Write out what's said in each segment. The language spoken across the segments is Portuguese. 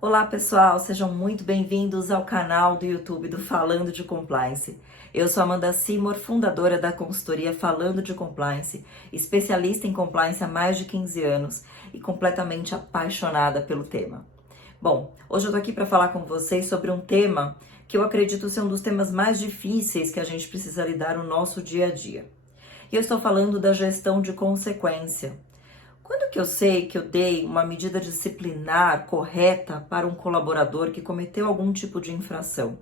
Olá pessoal, sejam muito bem-vindos ao canal do YouTube do Falando de Compliance. Eu sou Amanda Seymour, fundadora da consultoria Falando de Compliance, especialista em compliance há mais de 15 anos e completamente apaixonada pelo tema. Bom, hoje eu tô aqui para falar com vocês sobre um tema que eu acredito ser um dos temas mais difíceis que a gente precisa lidar no nosso dia a dia. E eu estou falando da gestão de consequência. Quando que eu sei que eu dei uma medida disciplinar correta para um colaborador que cometeu algum tipo de infração?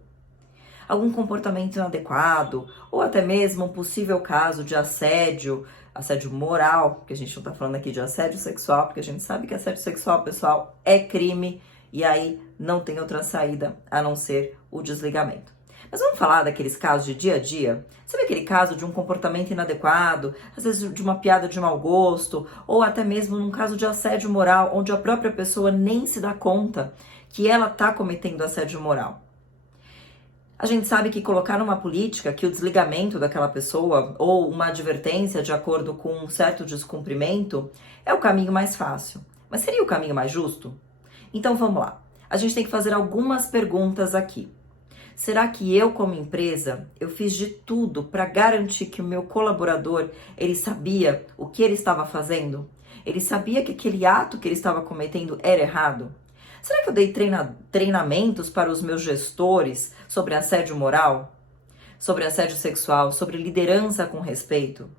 Algum comportamento inadequado, ou até mesmo um possível caso de assédio moral, porque a gente não tá falando aqui de assédio sexual, porque a gente sabe que assédio sexual, pessoal, é crime, e aí não tem outra saída a não ser o desligamento. Mas vamos falar daqueles casos de dia a dia? Sabe aquele caso de um comportamento inadequado, às vezes de uma piada de mau gosto, ou até mesmo num caso de assédio moral, onde a própria pessoa nem se dá conta que ela está cometendo assédio moral? A gente sabe que colocar numa política que o desligamento daquela pessoa ou uma advertência de acordo com um certo descumprimento é o caminho mais fácil. Mas seria o caminho mais justo? Então vamos lá. A gente tem que fazer algumas perguntas aqui. Será que eu, como empresa, eu fiz de tudo para garantir que o meu colaborador, ele sabia o que ele estava fazendo? Ele sabia que aquele ato que ele estava cometendo era errado? Será que eu dei treinamentos para os meus gestores sobre assédio moral? Sobre assédio sexual? Sobre liderança com respeito?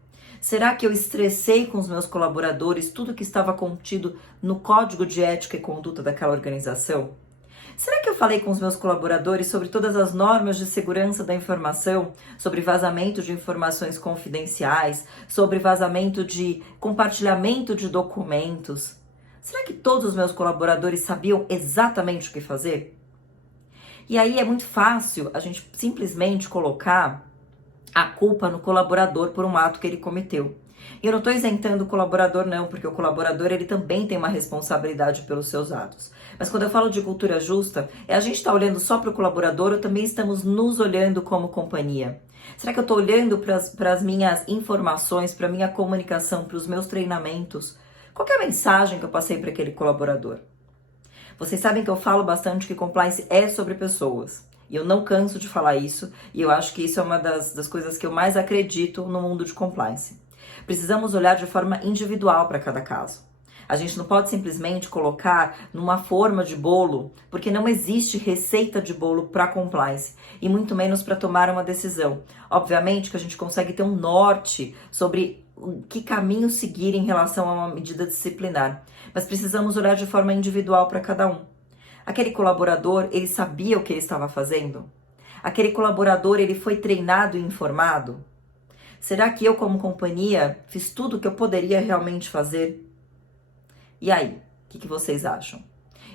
Será que eu estressei com os meus colaboradores tudo que estava contido no código de ética e conduta daquela organização? Será que eu falei com os meus colaboradores sobre todas as normas de segurança da informação, sobre vazamento de informações confidenciais, sobre vazamento de compartilhamento de documentos? Será que todos os meus colaboradores sabiam exatamente o que fazer? E aí é muito fácil a gente simplesmente colocar a culpa no colaborador por um ato que ele cometeu. E eu não estou isentando o colaborador não, porque o colaborador ele também tem uma responsabilidade pelos seus atos. Mas quando eu falo de cultura justa, a gente está olhando só para o colaborador ou também estamos nos olhando como companhia? Será que eu estou olhando para as minhas informações, para a minha comunicação, para os meus treinamentos? Qual que é a mensagem que eu passei para aquele colaborador? Vocês sabem que eu falo bastante que compliance é sobre pessoas. E eu não canso de falar isso, e eu acho que isso é uma das coisas que eu mais acredito no mundo de compliance. Precisamos olhar de forma individual para cada caso. A gente não pode simplesmente colocar numa forma de bolo, porque não existe receita de bolo para compliance, e muito menos para tomar uma decisão. Obviamente que a gente consegue ter um norte sobre que caminho seguir em relação a uma medida disciplinar, mas precisamos olhar de forma individual para cada um. Aquele colaborador, ele sabia o que ele estava fazendo? Aquele colaborador, ele foi treinado e informado? Será que eu, como companhia, fiz tudo o que eu poderia realmente fazer? E aí, o que vocês acham?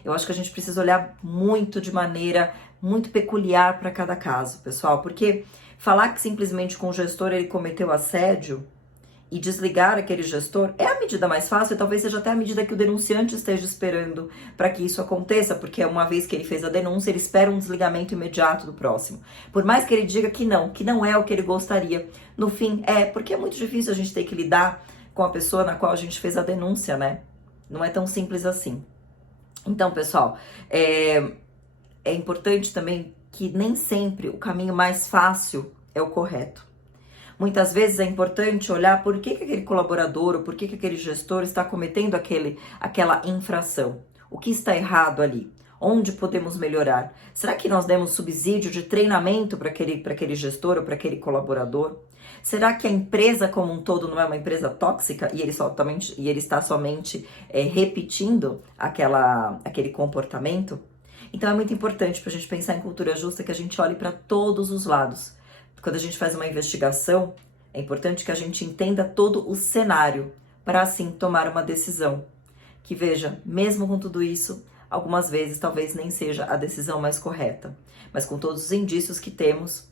Eu acho que a gente precisa olhar muito de maneira muito peculiar para cada caso, pessoal, porque falar que simplesmente com o gestor ele cometeu assédio e desligar aquele gestor é a medida mais fácil, e talvez seja até a medida que o denunciante esteja esperando para que isso aconteça, porque uma vez que ele fez a denúncia, ele espera um desligamento imediato do próximo. Por mais que ele diga que não é o que ele gostaria, no fim porque é muito difícil a gente ter que lidar com a pessoa na qual a gente fez a denúncia, né? Não é tão simples assim. Então, pessoal, é importante também que nem sempre o caminho mais fácil é o correto. Muitas vezes é importante olhar por que aquele colaborador ou por que aquele gestor está cometendo aquela infração. O que está errado ali? Onde podemos melhorar? Será que nós demos subsídio de treinamento para aquele gestor ou para aquele colaborador? Será que a empresa como um todo não é uma empresa tóxica e ele está somente repetindo aquele comportamento? Então é muito importante para a gente pensar em cultura justa que a gente olhe para todos os lados. Quando a gente faz uma investigação, é importante que a gente entenda todo o cenário para assim tomar uma decisão. Que veja, mesmo com tudo isso, algumas vezes talvez nem seja a decisão mais correta. Mas com todos os indícios que temos,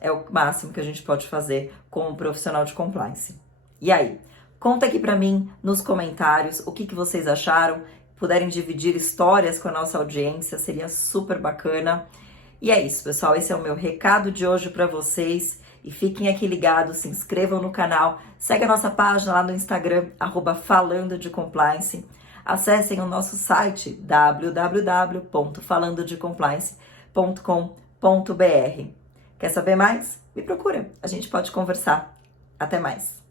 é o máximo que a gente pode fazer como profissional de compliance. E aí, conta aqui para mim nos comentários o que vocês acharam. Puderem dividir histórias com a nossa audiência, seria super bacana. E é isso, pessoal, esse é o meu recado de hoje para vocês. E fiquem aqui ligados, se inscrevam no canal, segue a nossa página lá no Instagram, @falando de compliance. acessem o nosso site www.falandodecompliance.com.br. Quer saber mais? Me procura, a gente pode conversar. Até mais!